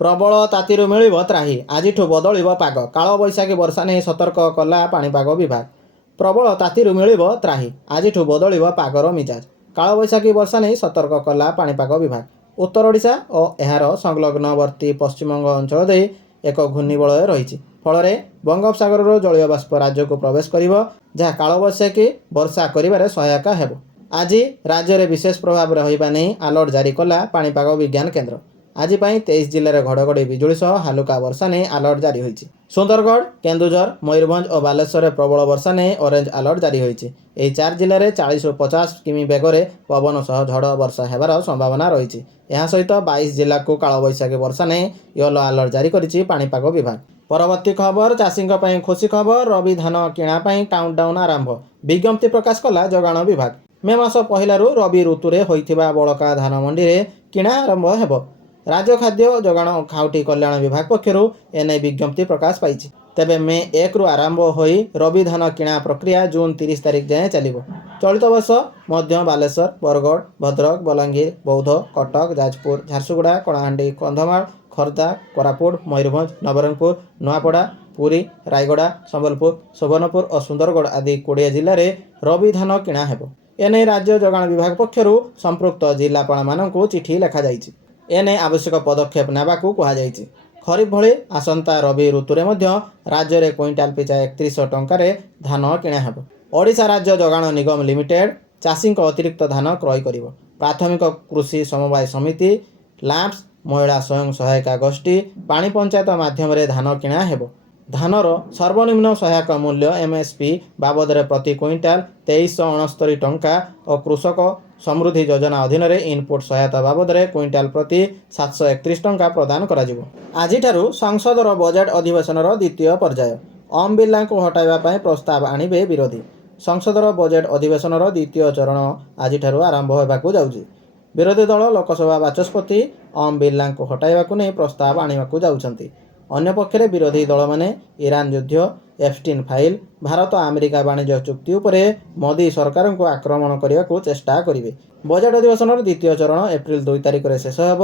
ପ୍ରବଳ ତାତିରୁ ମିଳିବ ତ୍ରାହି, ଆଜିଠୁ ବଦଳିବ ପାଗ। କାଳବୈଶାଖୀ ବର୍ଷା ନେଇ ସତର୍କ କଲା ପାଣିପାଗ ବିଭାଗ। ପ୍ରବଳ ତାତିରୁ ମିଳିବ ତ୍ରାହି, ଆଜିଠୁ ବଦଳିବ ପାଗର ମିଜାଜ। କାଳବୈଶାଖୀ ବର୍ଷା ନେଇ ସତର୍କ କଲା ପାଣିପାଗ ବିଭାଗ। ଉତ୍ତର ଓଡ଼ିଶା ଓ ଏହାର ସଂଲଗ୍ନବର୍ତ୍ତୀ ପଶ୍ଚିମବଙ୍ଗ ଅଞ୍ଚଳ ଦେଇ ଏକ ଘୂର୍ଣ୍ଣିବଳୟ ରହିଛି। ଫଳରେ ବଙ୍ଗୋପସାଗରରୁ ଜଳୀୟ ବାଷ୍ପ ରାଜ୍ୟକୁ ପ୍ରବେଶ କରିବ, ଯାହା କାଳବୈଶାଖୀ ବର୍ଷା କରିବାରେ ସହାୟକ ହେବ। ଆଜି ରାଜ୍ୟରେ ବିଶେଷ ପ୍ରଭାବ ରହିବା ନେଇ ଆଲର୍ଟ ଜାରି କଲା ପାଣିପାଗ ବିଜ୍ଞାନ କେନ୍ଦ୍ର। ଆଜି ପାଇଁ 23 ଜିଲ୍ଲାରେ ଘଡ଼ଘଡ଼ି ବିଜୁଳି ସହ ହାଲୁକା ବର୍ଷା ନେଇ ଆଲର୍ଟ ଜାରି ହୋଇଛି। ସୁନ୍ଦରଗଡ଼, କେନ୍ଦୁଝର, ମୟୂରଭଞ୍ଜ ଓ ବାଲେଶ୍ୱରରେ ପ୍ରବଳ ବର୍ଷା ନେଇ ଅରେଞ୍ଜ ଆଲର୍ଟ ଜାରି ହୋଇଛି। ଏହି 4 ଜିଲ୍ଲାରେ 40ରୁ 50 କିମି ବେଗରେ ପବନ ସହ ଝଡ଼ ବର୍ଷା ହେବାର ସମ୍ଭାବନା ରହିଛି। ଏହା ସହିତ 22 ଜିଲ୍ଲାକୁ କାଳବୈଶାଖୀ ବର୍ଷା ନେଇ ୟେଲୋ ଆଲର୍ଟ ଜାରି କରିଛି ପାଣିପାଗ ବିଭାଗ। ପରବର୍ତ୍ତୀ ଖବର, ଚାଷୀଙ୍କ ପାଇଁ ଖୁସି ଖବର। ରବି ଧାନ କିଣା ପାଇଁ କାଉଣ୍ଟଡାଉନ୍ ଆରମ୍ଭ, ବିଜ୍ଞପ୍ତି ପ୍ରକାଶ କଲା ଯୋଗାଣ ବିଭାଗ। ମେ ମାସ ପହିଲାରୁ ରବି ଋତୁରେ ହୋଇଥିବା ବଳକା ଧାନ ମଣ୍ଡିରେ କିଣା ଆରମ୍ଭ ହେବ। ରାଜ୍ୟ ଖାଦ୍ୟ ଯୋଗାଣ ଓ ଖାଉଟି କଲ୍ୟାଣ ବିଭାଗ ପକ୍ଷରୁ ଏନେଇ ବିଜ୍ଞପ୍ତି ପ୍ରକାଶ ପାଇଛି। ତେବେ ମେ 1ରୁ ଆରମ୍ଭ ହୋଇ ରବି ଧାନ କିଣା ପ୍ରକ୍ରିୟା ଜୁନ୍ 30 ତାରିଖ ଯାଏଁ ଚାଲିବ। ଚଳିତ ବର୍ଷ ମଧ୍ୟ ବାଲେଶ୍ୱର, ବରଗଡ଼, ଭଦ୍ରକ, ବଲାଙ୍ଗୀର, ବୌଦ୍ଧ, କଟକ, ଯାଜପୁର, ଝାରସୁଗୁଡ଼ା, କଳାହାଣ୍ଡି, କନ୍ଧମାଳ, ଖୋର୍ଦ୍ଧା, କୋରାପୁଟ, ମୟୂରଭଞ୍ଜ, ନବରଙ୍ଗପୁର, ନୂଆପଡ଼ା, ପୁରୀ, ରାୟଗଡ଼ା, ସମ୍ବଲପୁର, ସୁବର୍ଣ୍ଣପୁର ଓ ସୁନ୍ଦରଗଡ଼ ଆଦି 20 ଜିଲ୍ଲାରେ ରବି ଧାନ କିଣା ହେବ। ଏନେଇ ରାଜ୍ୟ ଯୋଗାଣ ବିଭାଗ ପକ୍ଷରୁ ସମ୍ପୃକ୍ତ ଜିଲ୍ଲାପାଳମାନଙ୍କୁ ଚିଠି ଲେଖାଯାଇଛି। ଏନେଇ ଆବଶ୍ୟକ ପଦକ୍ଷେପ ନେବାକୁ କୁହାଯାଇଛି। ଖରିଫ ଭଳି ଆସନ୍ତା ରବି ଋତୁରେ ମଧ୍ୟ ରାଜ୍ୟରେ କ୍ୱିଣ୍ଟାଲ ପିଛା 3100 ଟଙ୍କାରେ ଧାନ କିଣା ହେବ। ଓଡ଼ିଶା ରାଜ୍ୟ ଯୋଗାଣ ନିଗମ ଲିମିଟେଡ୍ ଚାଷୀଙ୍କ ଅତିରିକ୍ତ ଧାନ କ୍ରୟ କରିବ। ପ୍ରାଥମିକ କୃଷି ସମବାୟ ସମିତି, ଲାମ୍ପସ୍, ମହିଳା ସ୍ୱୟଂ ସହାୟିକା ଗୋଷ୍ଠୀ, ପାଣି ପଞ୍ଚାୟତ ମାଧ୍ୟମରେ ଧାନ କିଣା ହେବ। ଧାନର ସର୍ବନିମ୍ନ ସହାୟକ ମୂଲ୍ୟ MSP ବାବଦରେ ପ୍ରତି କ୍ୱିଣ୍ଟାଲ 2369 ଟଙ୍କା ଓ କୃଷକ ସମୃଦ୍ଧି ଯୋଜନା ଅଧୀନରେ ଇନପୁଟ୍ ସହାୟତା ବାବଦରେ କ୍ୱିଣ୍ଟାଲ ପ୍ରତି 731 ଟଙ୍କା ପ୍ରଦାନ କରାଯିବ। ଆଜିଠାରୁ ସଂସଦର ବଜେଟ୍ ଅଧିବେଶନର ଦ୍ୱିତୀୟ ପର୍ଯ୍ୟାୟ। ଓମ୍ ବିର୍ଲାଙ୍କୁ ହଟାଇବା ପାଇଁ ପ୍ରସ୍ତାବ ଆଣିବେ ବିରୋଧୀ। ସଂସଦର ବଜେଟ୍ ଅଧିବେଶନର ଦ୍ୱିତୀୟ ଚରଣ ଆଜିଠାରୁ ଆରମ୍ଭ ହେବାକୁ ଯାଉଛି। ବିରୋଧୀ ଦଳ ଲୋକସଭା ବାଚସ୍ପତି ଓମ୍ ବିର୍ଲାଙ୍କୁ ହଟାଇବାକୁ ନେଇ ପ୍ରସ୍ତାବ ଆଣିବାକୁ ଯାଉଛନ୍ତି। ଅନ୍ୟପକ୍ଷରେ ବିରୋଧୀ ଦଳମାନେ ଇରାନ ଯୁଦ୍ଧ, ଏଫଷ୍ଟିନ୍ ଫାଇଲ୍, ଭାରତ ଆମେରିକା ବାଣିଜ୍ୟ ଚୁକ୍ତି ଉପରେ ମୋଦି ସରକାରଙ୍କୁ ଆକ୍ରମଣ କରିବାକୁ ଚେଷ୍ଟା କରିବେ। ବଜେଟ୍ ଅଧିବେଶନର ଦ୍ୱିତୀୟ ଚରଣ ଏପ୍ରିଲ 2 ତାରିଖରେ ଶେଷ ହେବ।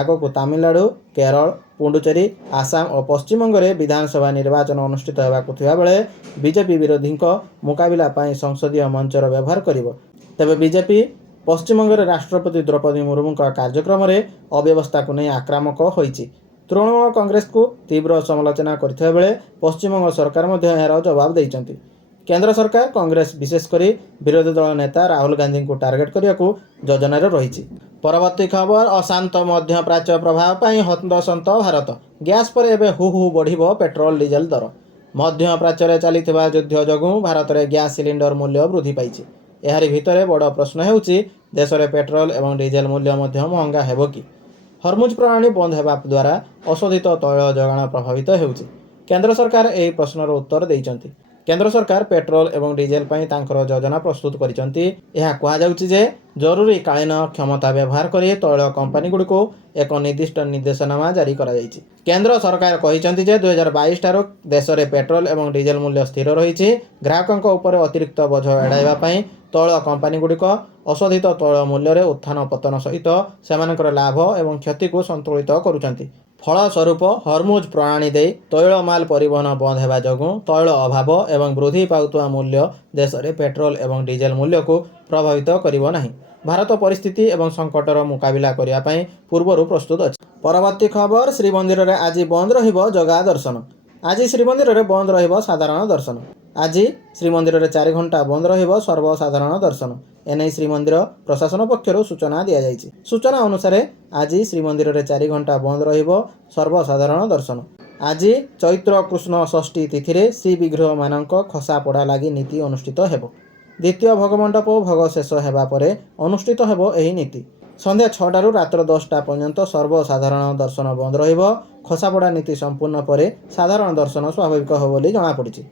ଆଗକୁ ତାମିଲନାଡୁ, କେରଳ, ପୁଡୁଚେରୀ, ଆସାମ ଓ ପଶ୍ଚିମବଙ୍ଗରେ ବିଧାନସଭା ନିର୍ବାଚନ ଅନୁଷ୍ଠିତ ହେବାକୁ ଥିବାବେଳେ ବିଜେପି ବିରୋଧୀଙ୍କ ମୁକାବିଲା ପାଇଁ ସଂସଦୀୟ ମଞ୍ଚର ବ୍ୟବହାର କରିବ। ତେବେ ବିଜେପି ପଶ୍ଚିମବଙ୍ଗରେ ରାଷ୍ଟ୍ରପତି ଦ୍ରୌପଦୀ ମୁର୍ମୁଙ୍କ କାର୍ଯ୍ୟକ୍ରମରେ ଅବ୍ୟବସ୍ଥାକୁ ନେଇ ଆକ୍ରାମକ ହୋଇଛି। ତୃଣମୂଳ କଂଗ୍ରେସକୁ ତୀବ୍ର ସମାଲୋଚନା କରିଥିବା ବେଳେ ପଶ୍ଚିମବଙ୍ଗ ସରକାର ମଧ୍ୟ ଏହାର ଜବାବ ଦେଇଛନ୍ତି। କେନ୍ଦ୍ର ସରକାର କଂଗ୍ରେସ ବିଶେଷ କରି ବିରୋଧୀ ଦଳ ନେତା ରାହୁଲ ଗାନ୍ଧୀଙ୍କୁ ଟାର୍ଗେଟ୍ କରିବାକୁ ଯୋଜନାରେ ରହିଛି। ପରବର୍ତ୍ତୀ ଖବର, ଅଶାନ୍ତ ମଧ୍ୟପ୍ରାଚ୍ୟ ପ୍ରଭାବ ପାଇଁ ହନ୍ତସନ୍ତ ଭାରତ। ଗ୍ୟାସ୍ ପରେ ଏବେ ହୁ ହୁ ବଢ଼ିବ ପେଟ୍ରୋଲ ଡିଜେଲ ଦର। ମଧ୍ୟପ୍ରାଚ୍ୟରେ ଚାଲିଥିବା ଯୁଦ୍ଧ ଯୋଗୁଁ ଭାରତରେ ଗ୍ୟାସ୍ ସିଲିଣ୍ଡର ମୂଲ୍ୟ ବୃଦ୍ଧି ପାଇଛି। ଏହାରି ଭିତରେ ବଡ଼ ପ୍ରଶ୍ନ ହେଉଛି, ଦେଶରେ ପେଟ୍ରୋଲ ଏବଂ ଡିଜେଲ ମୂଲ୍ୟ ମଧ୍ୟ ମହଙ୍ଗା ହେବ କି? ହରମୁଜ ପ୍ରଣାଳୀ ବନ୍ଦ ହେବା ଦ୍ୱାରା ଅଶୋଧିତ ତୈଳ ଯୋଗାଣ ପ୍ରଭାବିତ ହେଉଛି। କେନ୍ଦ୍ର ସରକାର ଏହି ପ୍ରଶ୍ନର ଉତ୍ତର ଦେଇଛନ୍ତି। କେନ୍ଦ୍ର ସରକାର ପେଟ୍ରୋଲ ଏବଂ ଡିଜେଲ ପାଇଁ ତାଙ୍କର ଯୋଜନା ପ୍ରସ୍ତୁତ କରିଛନ୍ତି। ଏହା କୁହାଯାଉଛି ଯେ ଜରୁରୀକାଳୀନ କ୍ଷମତା ବ୍ୟବହାର କରି ତୈଳ କମ୍ପାନୀଗୁଡ଼ିକୁ ଏକ ନିର୍ଦ୍ଦିଷ୍ଟ ନିର୍ଦ୍ଦେଶନାମା ଜାରି କରାଯାଇଛି। କେନ୍ଦ୍ର ସରକାର କହିଛନ୍ତି ଯେ 2022 ଠାରୁ ଦେଶରେ ପେଟ୍ରୋଲ ଏବଂ ଡିଜେଲ ମୂଲ୍ୟ ସ୍ଥିର ରହିଛି। ଗ୍ରାହକଙ୍କ ଉପରେ ଅତିରିକ୍ତ ବୋଝ ଏଡ଼ାଇବା ପାଇଁ ତୈଳ କମ୍ପାନୀଗୁଡ଼ିକ ଅଶୋଧିତ ତୈଳ ମୂଲ୍ୟରେ ଉତ୍ଥାନ ପତନ ସହିତ ସେମାନଙ୍କର ଲାଭ ଏବଂ କ୍ଷତିକୁ ସନ୍ତୁଳିତ କରୁଛନ୍ତି। ଫଳସ୍ୱରୂପ ହରମୁଜ ପ୍ରଣାଳୀ ଦେଇ ତୈଳ ମାଲ ପରିବହନ ବନ୍ଦ ହେବା ଯୋଗୁଁ ତୈଳ ଅଭାବ ଏବଂ ବୃଦ୍ଧି ପାଉଥିବା ମୂଲ୍ୟ ଦେଶରେ ପେଟ୍ରୋଲ ଏବଂ ଡିଜେଲ ମୂଲ୍ୟକୁ ପ୍ରଭାବିତ କରିବ ନାହିଁ। ଭାରତ ପରିସ୍ଥିତି ଏବଂ ସଂକଟର ମୁକାବିଲା କରିବା ପାଇଁ ପୂର୍ବରୁ ପ୍ରସ୍ତୁତ ଅଛି। ପରବର୍ତ୍ତୀ ଖବର, ଶ୍ରୀମନ୍ଦିରରେ ଆଜି ବନ୍ଦ ରହିବ ଜଗା ଦର୍ଶନ। ଆଜି ଶ୍ରୀମନ୍ଦିରରେ ବନ୍ଦ ରହିବ ସାଧାରଣ ଦର୍ଶନ। ଆଜି ଶ୍ରୀମନ୍ଦିରରେ 4 ଘଣ୍ଟା ବନ୍ଦ ରହିବ ସର୍ବସାଧାରଣ ଦର୍ଶନ। ଏନେଇ ଶ୍ରୀମନ୍ଦିର ପ୍ରଶାସନ ପକ୍ଷରୁ ସୂଚନା ଦିଆଯାଇଛି। ସୂଚନା ଅନୁସାରେ ଆଜି ଶ୍ରୀମନ୍ଦିରରେ 4 ଘଣ୍ଟା ବନ୍ଦ ରହିବ ସର୍ବସାଧାରଣ ଦର୍ଶନ। ଆଜି ଚୈତ୍ର କୃଷ୍ଣ ଷଷ୍ଠୀ ତିଥିରେ ଶ୍ରୀବିଗ୍ରହମାନଙ୍କ ଖସାପଡ଼ା ଲାଗି ନୀତି ଅନୁଷ୍ଠିତ ହେବ। ଦ୍ୱିତୀୟ ଭୋଗମଣ୍ଡପ ଭୋଗ ଶେଷ ହେବା ପରେ ଅନୁଷ୍ଠିତ ହେବ ଏହି ନୀତି। ସନ୍ଧ୍ୟା 6ଟାରୁ ରାତ୍ର 10ଟା ପର୍ଯ୍ୟନ୍ତ ସର୍ବସାଧାରଣ ଦର୍ଶନ ବନ୍ଦ ରହିବ। ଖସାପଡ଼ା ନୀତି ସମ୍ପୂର୍ଣ୍ଣ ପରେ ସାଧାରଣ ଦର୍ଶନ ସ୍ୱାଭାବିକ ହେବ ବୋଲି ଜଣାପଡ଼ିଛି।